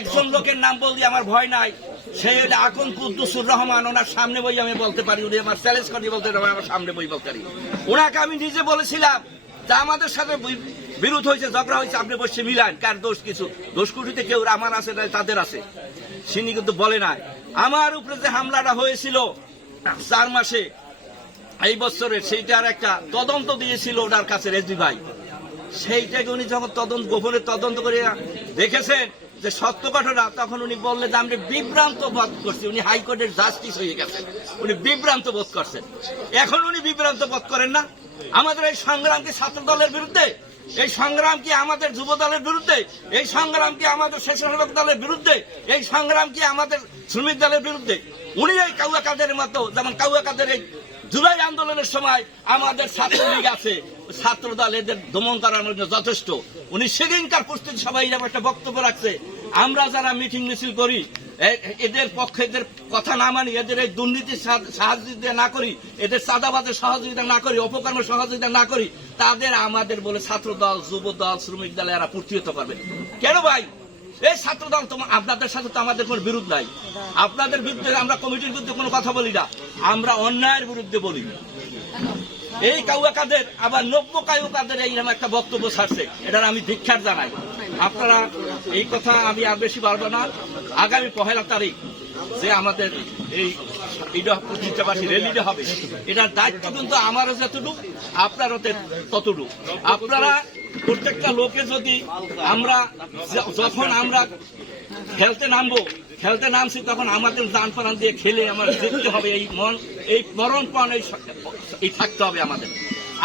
একজন লোকের নাম বললি আমার ভয় নাই। সেই হলে আকন কুদ্দুসুর রহমান, ওনার সামনে বই আমি বলতে পারি, উনি আমার চ্যালেঞ্জ করে বলতে পারি, আমার সামনে বই বলতে পারি। ওনাকে আমি নিজে বলেছিলাম যে আমাদের সাথে বিরোধ হয়েছে, ঝগড়া হয়েছে, আপনি বসে মিলান, কার দোষ কিছু? দোষ কুটিতে কেউ আমার আছে না, তাদের আছে। সিনি কিন্তু বলে নাই। আমার উপরে যে হামলাটা হয়েছিল চার মাসে, এই বছরে সেইটার একটা তদন্ত দিয়েছিল ওনার কাছে রেজবি ভাই। সেইটাকে উনি যখন তদন্ত, গোপনে তদন্ত করে দেখেছেন যে সত্য ঘটনা, তখন উনি বললেন যে আমি বিভ্রান্ত বোধ করছি। উনি হাইকোর্টের জাস্টিস হয়ে গেছেন। উনি বিভ্রান্ত বোধ করছেন। এখন উনি বিভ্রান্ত বোধ করেন না। আমাদের এই সংগ্রাম কি ছাত্র দলের বিরুদ্ধে? এই সংগ্রাম কি আমাদের যুব দলের বিরুদ্ধে? এই সংগ্রাম কি আমাদের শেষ দলের বিরুদ্ধে? এই সংগ্রাম কি আমাদের শ্রমিক দলের বিরুদ্ধে? উনি এই কাউয়া কাদের মতো, যেমন কাউয়া কাদের এই জুলাই আন্দোলনের সময় আমাদের ছাত্রলীগ আছে ছাত্র দল এদের দমন করার জন্য যথেষ্ট। উনি সেদিনকার প্রস্তুতি সবাই একটা বক্তব্য রাখছে, আমরা যারা মিটিং মিছিল করি এদের পক্ষে এদের কথা না মানি, এদের এই দুর্নীতির সাহায্য- না করি, এদের চাঁদাবাজের সহযোগিতা না করি, অপকর্মের সহযোগিতা না করি, তাদের আমাদের বলে ছাত্র দল যুব দল শ্রমিক দল, এরা প্রতিহত করবে। কেন ভাই? এই ছাত্র দল তোমার আপনাদের সাথে তো আমাদের কোনো বিরোধ নাই। আপনাদের বিরুদ্ধে আমরা কমিটির বিরুদ্ধে কোনো কথা বলি না। আমরা অন্যায়ের বিরুদ্ধে বলি। এই কাউকাদের আবার নব্য কাউকাদের এইরকম একটা বক্তব্য ছাড়ছে। এটার আমি ধিক্ষার জানাই। আপনারা এই কথা আমি আর বেশি পারব না। আগামী পহেলা তারিখ যে আমাদের এই এটা প্রতিষ্ঠাবাসী রেলিটা হবে এটার দায়িত্ব কিন্তু আমারও যতটুকু আপনারও ততটুকু। আপনারা প্রত্যেকটা লোকে যদি আমরা যখন আমরা খেলতে নামবো খেলতে নামছি তখন আমাদের দান প্রাণ দিয়ে খেলে আমার জিততে হবে এই মন এই মরণ প্রাণ এই থাকতে হবে আমাদের।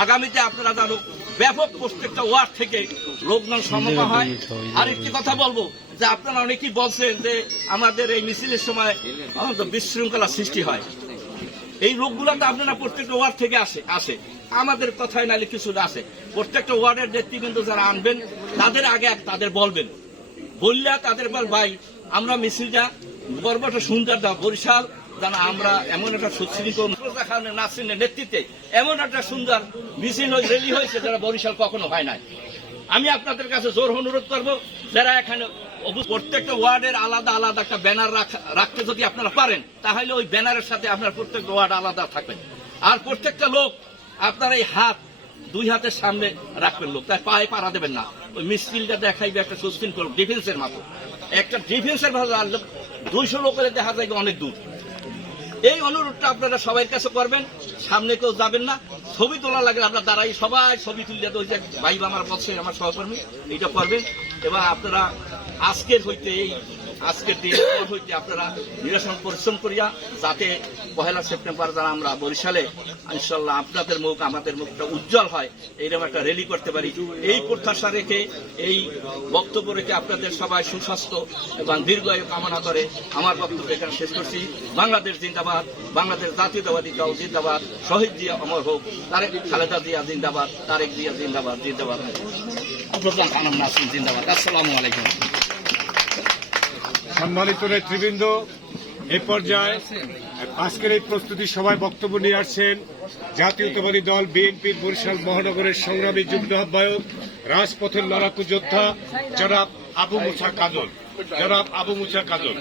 আগামীতে আপনারা জানো ব্যাপক প্রত্যেকটা ওয়ার্ড থেকে লোকজন সমকা হয়। আর একটি কথা বলব যে আপনারা অনেকেই বলছেন যে আমাদের এই মিছিলের সময় আমাদের বিশৃঙ্খলা সৃষ্টি হয়। এই রোগগুলো তো আপনারা প্রত্যেকটা ওয়ার্ড থেকে আসে আসে। আমাদের কথায় নালে কিছু আসে। প্রত্যেকটা ওয়ার্ডের নেতৃবৃন্দ যারা আনবেন, তাদের আগে তাদের বলবেন। বললে তাদের বল, ভাই, আমরা মিছিলটা গর্বটা সুন্দর দাও বরিশাল জানা আমরা এমন একটা সুশৃঙ্খল নাসরিনের নেতৃত্বে এমন একটা সুন্দর মিছিল রেলি হয়েছে যারা বরিশাল কখনো হয় নাই। আমি আপনাদের কাছে জোর অনুরোধ করব, যারা এখানে প্রত্যেকটা ওয়ার্ডের আলাদা আলাদা একটা ব্যানার রাখ- রাখতে যদি আপনারা পারেন, তাহলে ওই ব্যানারের সাথে আপনার প্রত্যেকটা ওয়ার্ড আলাদা থাকবেন আর প্রত্যেকটা লোক আপনার এই হাত দুই হাতের সামনে রাখবেন লোক তাই পায়ে পাড়া দেবেন না। ওই মিসিলটা দেখাইবে একটা সুশৃঙ্খল ডিফেন্সের মতো। একটা ডিফেন্সের ভালো দুইশো লোকের দেখা যায় অনেক দূর। এই অনুরোধটা আপনারা সবার কাছে করবেন, সামনে কেউ যাবেন না। ছবি তোলা লাগলে আপনার দাঁড়াই সবাই ছবি তুললে তো ওই যে ভাই আমার বলছে আমার সহকর্মী এইটা করবেন। এবং আপনারা আজকের হইতে এই আজকের দিন হইতে আপনারা নিরসন পরিশ্রম করিয়া, যাতে পহেলা সেপ্টেম্বর যারা আমরা বরিশালে, ইনশাল্লাহ আপনাদের মুখ, আমাদের মুখটা উজ্জ্বল হয়, এইরকম একটা র্যালি করতে পারি। এই প্রত্যাশা রেখে, এই বক্তব্য রেখে আপনাদের সবাই সুস্বাস্থ্য এবং দীর্ঘায়ু কামনা করে আমার বক্তব্য এখানে শেষ করছি। বাংলাদেশ জিন্দাবাদ, বাংলাদেশ জাতীয়তাবাদী দল জিন্দাবাদ, শহীদ জিয়া অমর হোক, তারেক খালেদা জিয়া জিন্দাবাদ, তারেক জিয়া জিন্দাবাদ জিন্দাবাদ। জিন্দাবাদ। আসসালামু আলাইকুম। সম্মানিত নেতৃবৃন্দ, এ পর্যায়ে আজকের এই প্রস্তুতি সভায় বক্তব্য নিয়ে আসছেন জাতীয়তাবাদী দল বিএনপির বরিশাল মহানগরের সংগ্রামী যুগ্ম আহ্বায়ক, রাজপথের লড়াকু যোদ্ধা জনাব আবু মুসা কাজল। জনাব আবু মুসা কাজল।